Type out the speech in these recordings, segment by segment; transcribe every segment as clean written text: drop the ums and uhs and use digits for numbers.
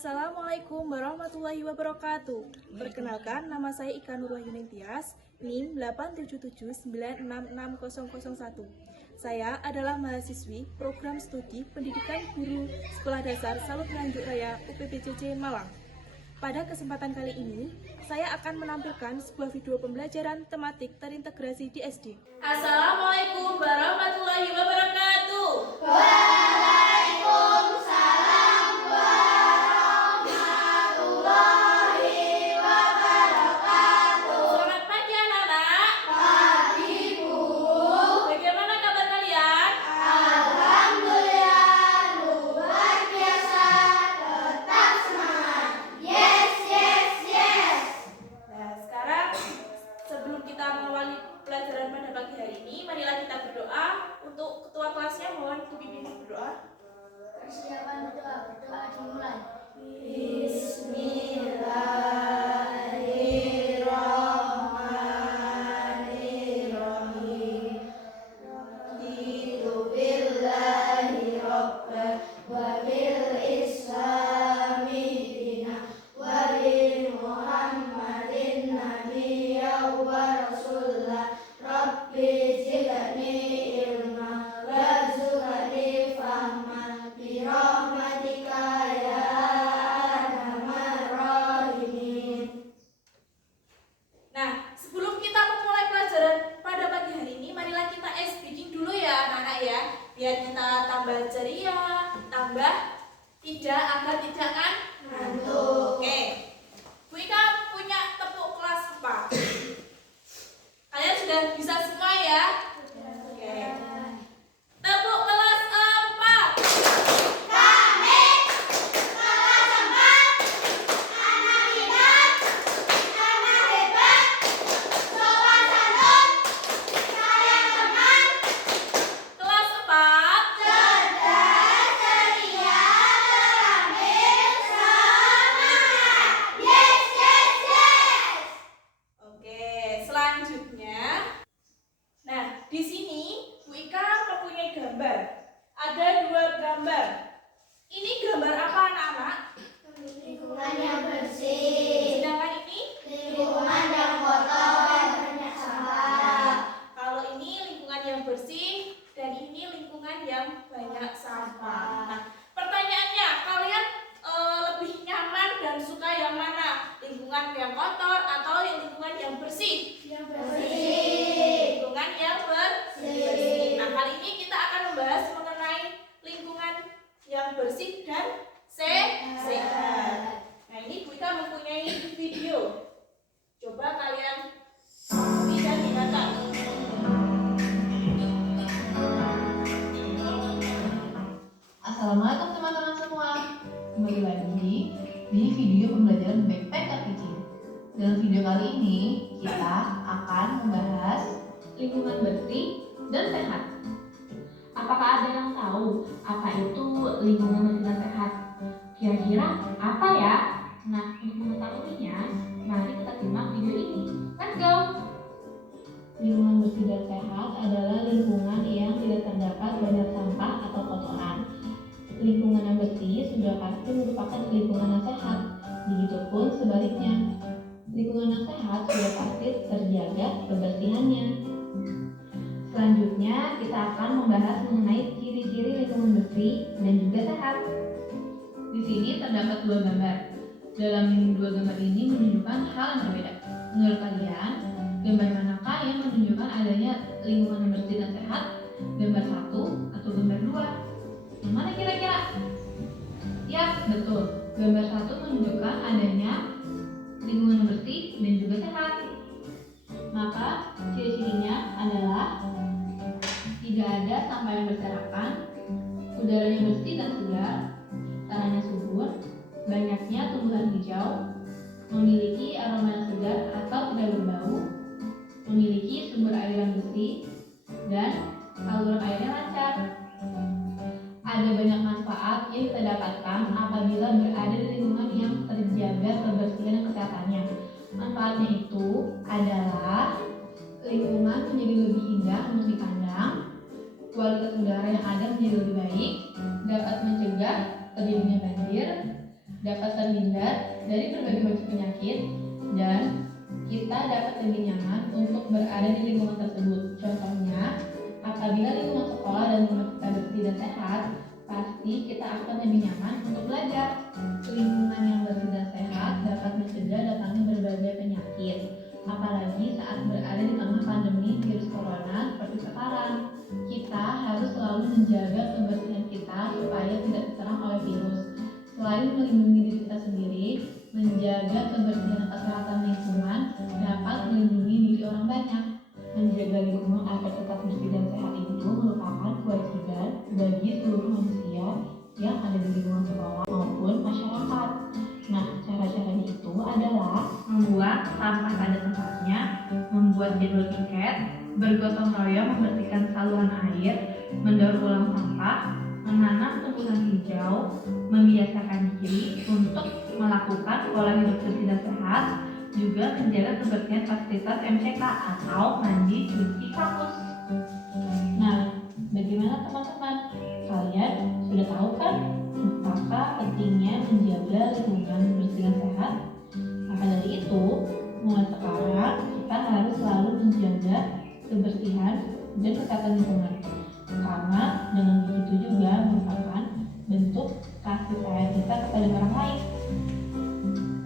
Assalamualaikum warahmatullahi wabarakatuh. Perkenalkan, nama saya Ika Nurwahyuni Tias, NIM 877966001. Saya adalah mahasiswi Program Studi Pendidikan Guru Sekolah Dasar Salut Nganjuk Raya UPBJJ Malang. Pada kesempatan kali ini, saya akan menampilkan sebuah video pembelajaran tematik terintegrasi di SD. Assalamualaikum warahmatullahi wabarakatuh. Waalaikumsalam warahmatullahi wabarakatuh. Selamat pagi anak-anak. Pagi Bu. Bagaimana kabar kalian? Alhamdulillah luar biasa. Tetap semangat. Yes, yes, yes. Nah, sekarang sebelum kita mengawali pelajaran pada pagi hari ini, marilah kita berdoa. Untuk ketua kelasnya mohon dipimpin berdoa. Persiapan berdoa dimulai. Bismillahirrahmanirrahim. Raditu billahi rabban wa bil islami dinan wa bi Muhammadin nabiyyan wa rasulah. Rabbi zidni ilma warzuqni fahman bi rahmatika ya arhamar rahimin. Nah, sebelum kita memulai pelajaran pada pagi hari ini, marilah kita ice breaking dulu ya anak-anak ya, biar kita tambah ceria, tambah tidak agar tidak Ngantuk. Oke, Bu Ika punya tepuk kelas 4. Kalian sudah bisa semua ya? Oke. Tepuk kelas 4. Kami kelas 4, anak pintar, anak hebat, sopan santun, sayang teman, Kelas 4. cerdas, ceria, terampil, semangat. Yes, yes, yes. Oke, selanjutnya. Nah, di sini Bu Ika mempunyai gambar. Ada 2 gambar. Ini gambar apa anak-anak? Lingkungan yang bersih, Sedangkan ini, lingkungan yang kotor, banyak sampah. kalau ini lingkungan yang bersih dan ini lingkungan yang banyak sampah. Nah, pertanyaannya, kalian lebih nyaman dan suka yang mana? Lingkungan yang kotor atau lingkungan yang bersih? Yang bersih. Lingkungan yang bersih. Nah, kali ini kita akan membahas mengenai lingkungan yang bersih dan sehat. Nah, ini Bu Ika mempunyai video. Coba kalian amati dan dengarkan. Assalamualaikum teman-teman semua. Kembali lagi di video pembelajaran BPK Kecil. Dalam video kali ini kita akan membahas lingkungan bersih dan sehat. Apakah ada yang tahu apa itu lingkungan bersih dan sehat? Kira-kira apa ya? Nah, untuk mengetahuinya, mari kita simak video ini. Let's go! Lingkungan bersih dan sehat adalah lingkungan yang tidak terdapat banyak sampah atau kotoran. Lingkungan yang bersih sudah pasti merupakan lingkungan yang sehat. Begitupun sebaliknya. Lingkungan yang sehat sudah pasti terjaga kebersihannya. Selanjutnya kita akan membahas mengenai ciri-ciri lingkungan bersih dan juga sehat. Di sini terdapat 2 gambar. Dalam 2 gambar ini menunjukkan hal yang berbeda. Menurut kalian, gambar manakah yang menunjukkan adanya lingkungan yang bersih dan sehat? Gambar 1 atau gambar 2? Yang mana kira-kira? Ya, betul. Gambar 1 menunjukkan adanya lingkungan yang bersih dan juga sehat. Maka ciri-cirinya adalah tidak ada sampah yang berserakan, udaranya bersih dan segar, tanahnya subur, banyaknya tumbuhan hijau, memiliki aroma yang segar atau tidak berbau, memiliki sumber air yang bersih, dan saluran airnya lancar. Ada banyak manfaat yang kita dapatkan apabila berada di lingkungan yang terjaga kebersihan dan kesehatannya. Manfaatnya itu adalah lingkungan menjadi lebih indah untuk dipandang, kualitas udara yang ada menjadi lebih baik, dapat mencegah terjadinya banjir, dapat terhindar dari berbagai macam penyakit, dan kita dapat lebih nyaman untuk berada di lingkungan tersebut. Contohnya, apabila lingkungan sekolah dan rumah kita bersih dan sehat, pasti kita akan lebih nyaman untuk belajar. Lingkungan yang bersih dan sehat dapat mencegah datangnya berbagai penyakit, apalagi saat berada di tengah pandemi virus corona seperti sekarang. Kita harus selalu menjaga kebersihan kita supaya tidak diserang oleh virus. Selain melindungi diri kita sendiri, menjaga kebersihan dan kesehatan lingkungan dapat melindungi diri orang banyak. Menjaga lingkungan agar tetap bersih dan sehat itu merupakan kewajiban bagi seluruh manusia yang ada di lingkungan sekolah maupun masyarakat. Nah, cara-caranya itu adalah membuang sampah pada tempatnya, membuat jadwal piket, bergotong royong membersihkan saluran air, mendaur ulang sampah, menanam tumbuhan hijau, membiasakan diri untuk melakukan pola hidup bersih dan sehat, juga menjaga kebersihan fasilitas MCK atau mandi cuci kampus. Nah, bagaimana teman-teman? Kalian sudah tahu kan betapa pentingnya menjaga lingkungan bersih dan sehat? Maka dari itu, mulai sekarang kita harus selalu menjaga kebersihan dan kesehatan lingkungan. Karena dengan begitu juga merupakan bentuk kasih sayang kita kepada orang lain.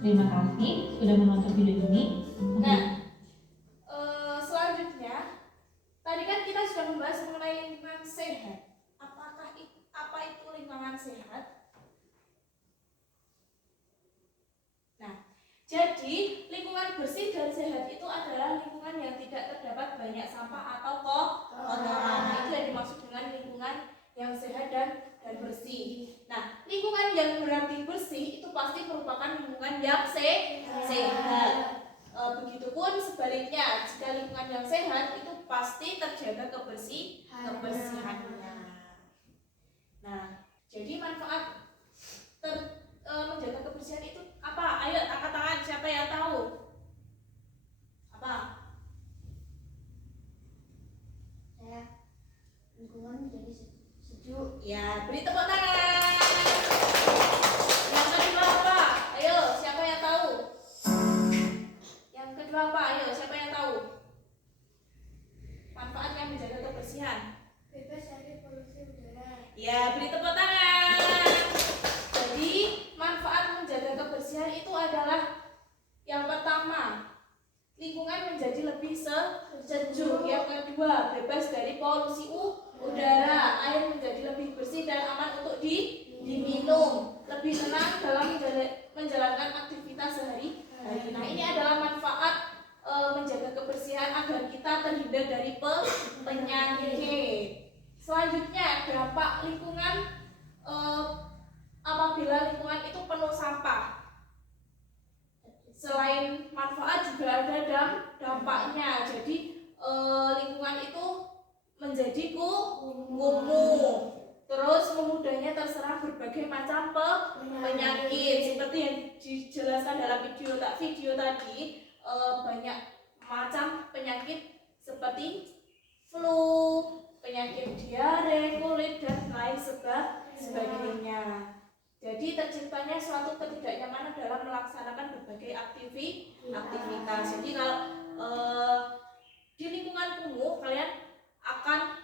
Terima kasih sudah menonton video ini. Nah, selanjutnya, tadi kan kita sudah membahas mengenai lingkungan sehat. Apa itu lingkungan sehat? Nah, jadi lingkungan bersih dan sehat itu adalah lingkungan yang tidak terdapat banyak sampah atau kotoran. Nah, itu yang dimaksud dengan lingkungan yang sehat dan bersih. Nah, lingkungan yang berarti bersih itu pasti merupakan lingkungan yang sehat. Begitupun sebaliknya, jika lingkungan yang sehat itu pasti terjaga kebersihannya. Nah, jadi manfaat menjaga kebersihan itu apa? Ayo angkat tangan, siapa yang tahu? Apa? Saya lingkungan menjadi sejuk. Ya, beri tepuk tangan. Yang kedua apa? Ayo, siapa yang tahu? Yang kedua apa? Ayo, siapa yang tahu? Manfaatnya menjaga kebersihan. Bebas dari polusi udara. Ya, beri tepuk tangan. Jadi, manfaat menjaga kebersihan itu adalah yang pertama, lingkungan menjadi lebih sejuk. Yang kedua, bebas dari polusi udara. Air menjadi lebih bersih dan aman untuk diminum. Lebih tenang dalam menjalankan aktivitas sehari-hari. Nah, ini adalah manfaat menjaga kebersihan agar kita terhindar dari penyakit. Selanjutnya, dampak lingkungan apabila lingkungan itu penuh sampah. Selain manfaat juga ada dampaknya. Jadi lingkungan itu menjadi kumuh. Terus memudahnya terserang berbagai macam penyakit seperti yang dijelaskan dalam video tadi. Banyak macam penyakit seperti flu, penyakit diare, kulit, dan lain sebagainya. Jadi terciptanya suatu ketidaknyamanan dalam melaksanakan berbagai aktivitas. Jadi kalau di lingkungan kumuh kalian akan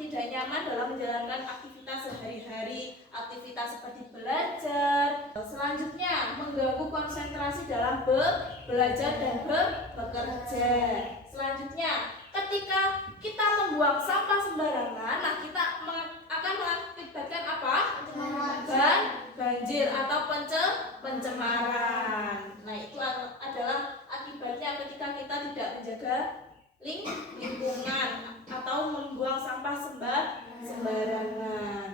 tidak nyaman dalam menjalankan aktivitas sehari-hari, aktivitas seperti belajar. Selanjutnya, mengganggu konsentrasi dalam belajar dan bekerja. Selanjutnya, ketika kita membuang sampah sembarangan, nah kita akan mengakibatkan apa? Banjir atau pencemaran. Nah, itu adalah akibatnya ketika kita tidak menjaga lingkungan atau membuang sampah sembarangan.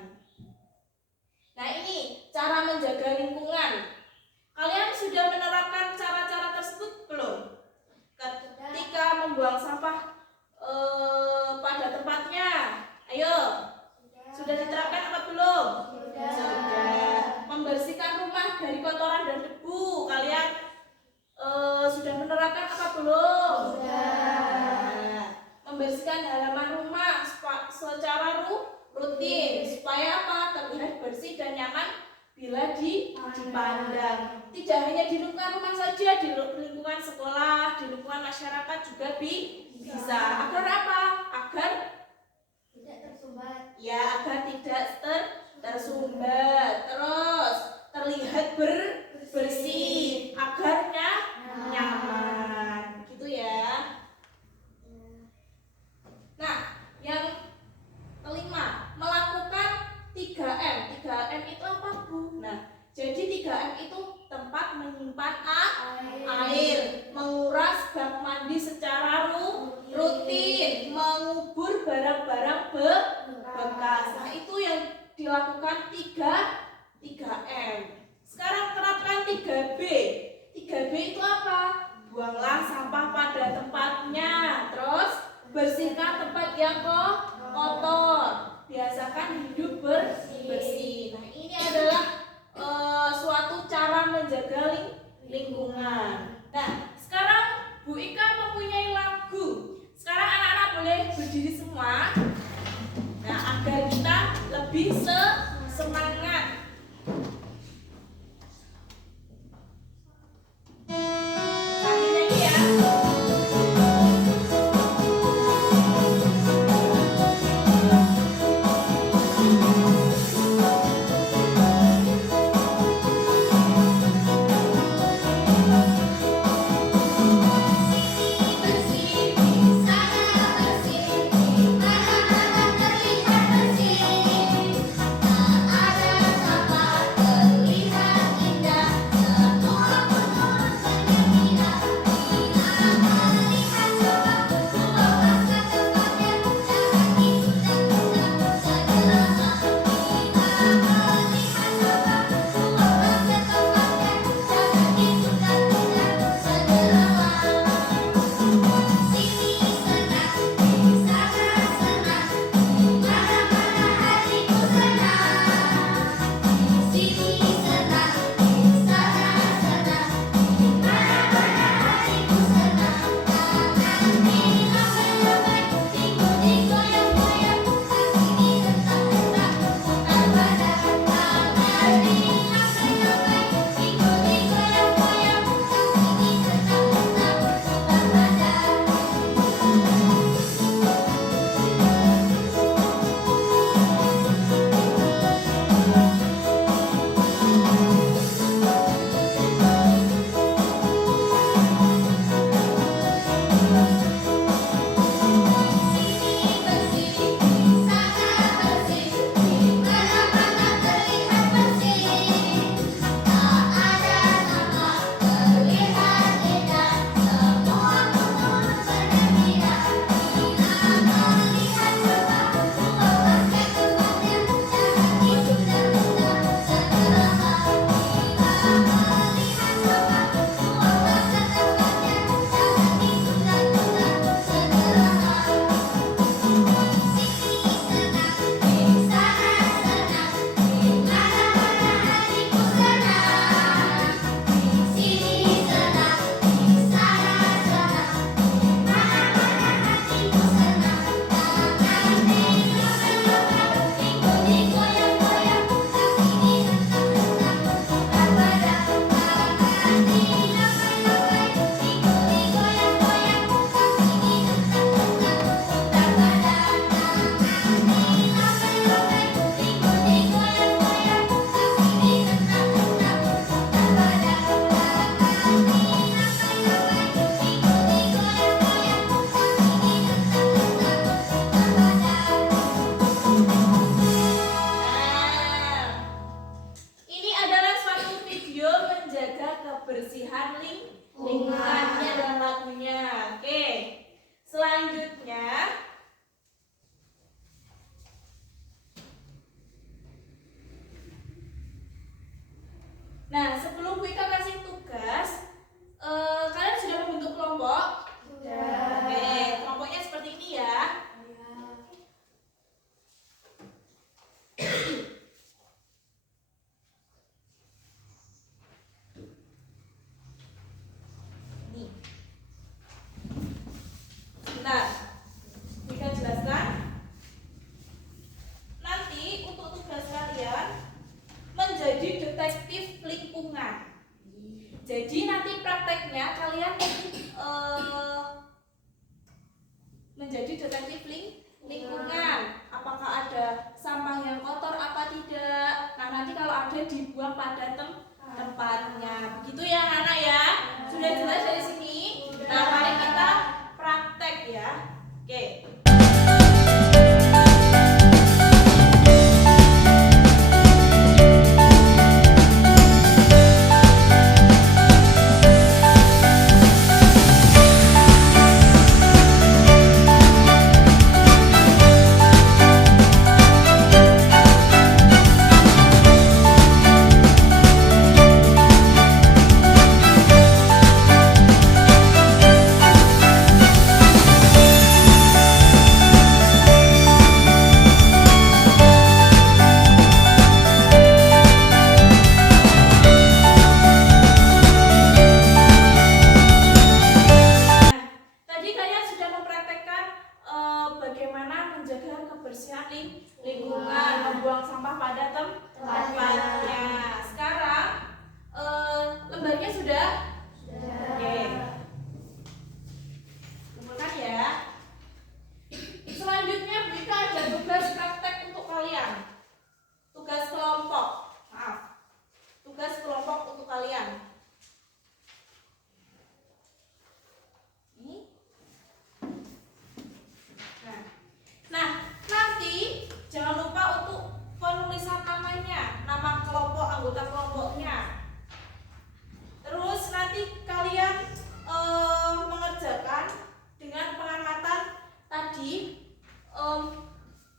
Nah, ini cara menjaga lingkungan. Kalian sudah menerapkan cara-cara tersebut belum? Ketika membuang sampah pada tempatnya, ayo. Sudah diterapkan apa belum? Sudah. Membersihkan rumah dari kotoran dan debu, kalian sudah menerapkan apa belum? Sudah. Membersihkan halaman rumah secara rutin supaya apa? Terlihat bersih dan bila dipandang. Tidak hanya di lingkungan rumah saja, di lingkungan sekolah, di lingkungan masyarakat juga bisa. Agar apa? Agar tidak tersumbat. ya, agar tidak tersumbat. Terus terlihat bersih, agar nyaman. Gitu ya. Nah, yang kelima, melakukan 3M. 3M itu apa, Bu? Nah, jadi 3M itu tempat menyimpan air, menguras bak mandi secara rutin, mengubur barang-barang bekas. Nah, itu yang dilakukan 3M. Sekarang terapkan 3B. 3B itu apa? Buanglah sampah pada tempatnya. Terus bersihkan tempat yang kotor. Biasakan hidup bersih. Nah, ini adalah suatu cara menjaga lingkungan. Nah, sekarang Bu Ika mempunyai lagu. Sekarang anak-anak boleh berdiri semua. Nah, agar kita lebih semangat. Sambil nyanyi ya. lingkungannya dan lagunya. Oke, selanjutnya sebelum Bu Ika kasih tugas, kalian sudah membentuk kelompok? Sudah. Oke, kelompoknya seperti ini ya. Nih. Sebentar, Bu Ika jelaskan. Nanti untuk tugas kalian menjadi detektif lingkungan. Jadi nanti prakteknya kalian menjadi detektif lingkungan. Apakah ada sampah yang kotor apa tidak? Nah, nanti kalau ada dibuang pada tempatnya. Begitu ya anak-anak ya? Sudah jelas dari sini? Nah, mari kita praktek ya. Oke. Bagaimana menjaga kebersihan lingkungan, membuang sampah pada tempatnya. Sekarang lembarnya sudah? Oke. Kumpulkan ya. Selanjutnya kita ada tugas praktek untuk kalian. Tugas kelompok. Maaf. Tugas kelompok untuk kalian. Nah, nanti jangan lupa untuk penulisan namanya, nama kelompok, anggota kelompoknya. Terus nanti kalian mengerjakan dengan pengamatan tadi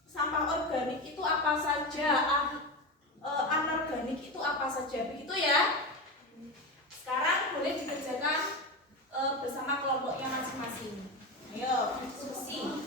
sampah organik itu apa saja, anorganik itu apa saja, begitu ya. Sekarang boleh dikerjakan bersama kelompoknya masing-masing. Ayo, diskusi.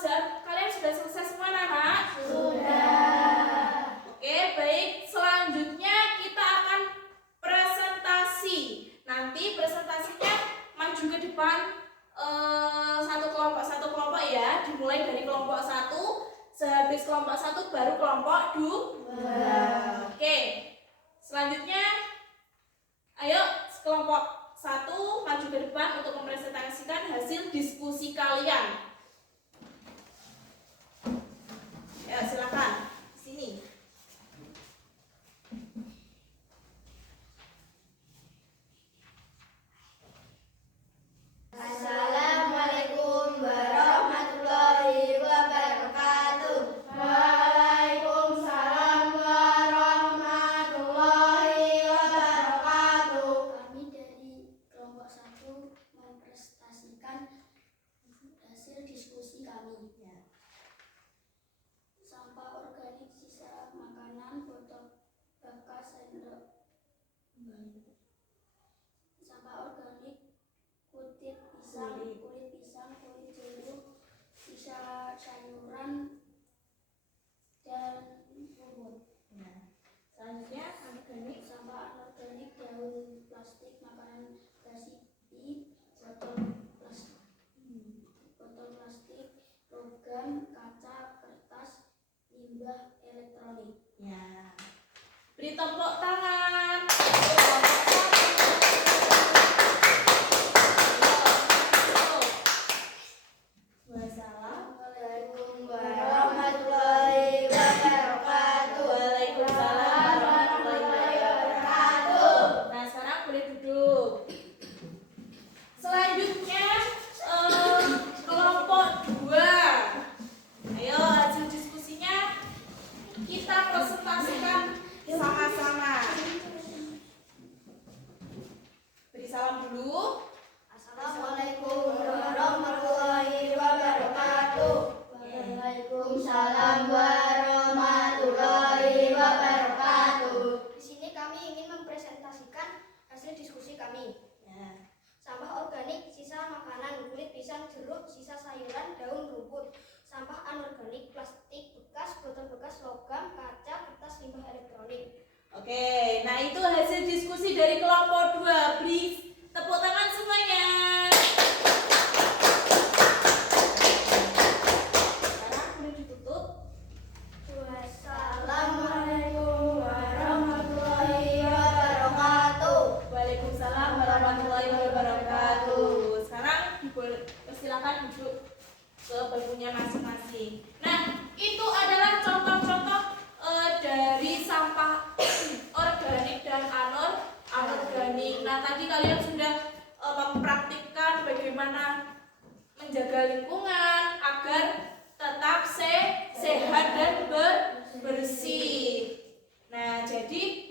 pelajar, kalian sudah selesai semua anak-anak? Sudah. Oke, baik. Selanjutnya kita akan presentasi. Nanti presentasinya maju ke depan satu kelompok ya. Dimulai dari kelompok 1. Sehabis kelompok 1 baru kelompok 2. Oke. Selanjutnya ayo kelompok 1 maju ke depan untuk mempresentasikan hasil diskusi kalian. Ya, silakan. Sini. Assalamualaikum warahmatullahi wabarakatuh. Waalaikumsalam warahmatullahi wabarakatuh. Kami dari kelompok 1 mempresentasikan hasil diskusi kami. Sampah organik, sisa makanan, botol bekas, sendok. Sampah organik, kulit pisang, kulit jeruk, sisa sayuran, dan bubur. Selanjutnya anorganik. Sampah anorganik, daun plastik, makanan basi, botol plastik, logam, kaca, kertas, limbah elektronik. Ya. Beri tepuk tangan. Assalamualaikum warahmatullahi wabarakatuh. Waalaikumsalam warahmatullahi wabarakatuh. Nah, sekarang boleh duduk. Selanjutnya kelompok 2. Ayo hasil diskusinya kita presentasikan sama-sama. Beri salam dulu. Assalamualaikum warahmatullahi wabarakatuh. Waalaikumsalam warahmatullahi wabarakatuh. Di sini kami ingin mempresentasikan hasil diskusi kami. Ya. Sampah organik, sisa makanan, kulit pisang, jeruk, sisa sayuran, daun rumput. Sampah anorganik, plastik bekas, botol bekas, logam, kaca, kertas, limbah elektronik. Oke, nah itu hasil diskusi dari kelompok 2. Beri tepuk tangan semuanya. Sekarang boleh ditutup. Wassalamualaikum warahmatullahi wabarakatuh. Waalaikumsalam warahmatullahi wabarakatuh. Sekarang persilakan duduk ke bangkunya masing-masing. Nah, itu adalah contoh-contoh dari sampah organik dan anorganik. Nah, tadi kalian sudah mempraktikkan bagaimana menjaga lingkungan agar tetap sehat dan bersih. Nah, jadi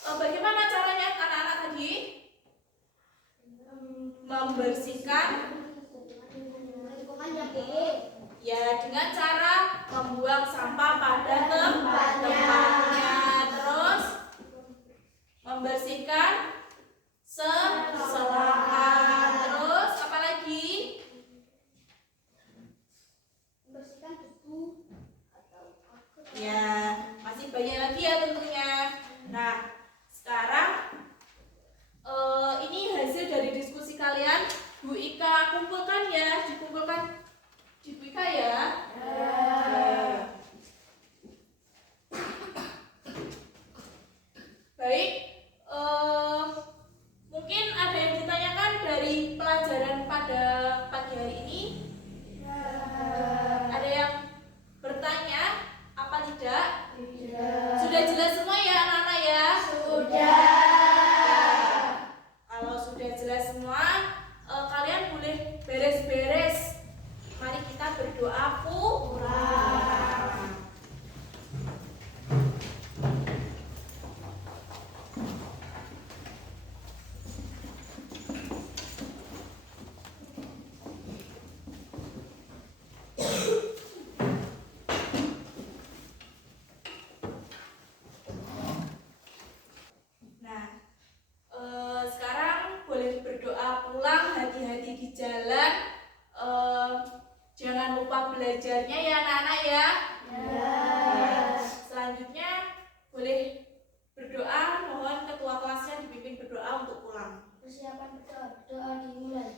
bagaimana caranya anak-anak tadi membersihkan? Ya, dengan cara membuang sampah pada tempatnya. Terus membersihkan selokan. Terus apa lagi? Membersihkan debu atau Ya, masih banyak lagi ya tentunya. Nah, sekarang ini hasil dari diskusi kalian. Bu Ika kumpulkan ya, dikumpulkan di Bu Ika ya. Baik, mungkin ada yang ditanyakan dari pelajaran pada pagi hari ini? Ada yang bertanya apa tidak? Jangan lupa belajarnya ya anak-anak ya. Selanjutnya boleh berdoa, mohon ketua kelasnya dipimpin berdoa untuk pulang. Persiapan berdoa dimulai.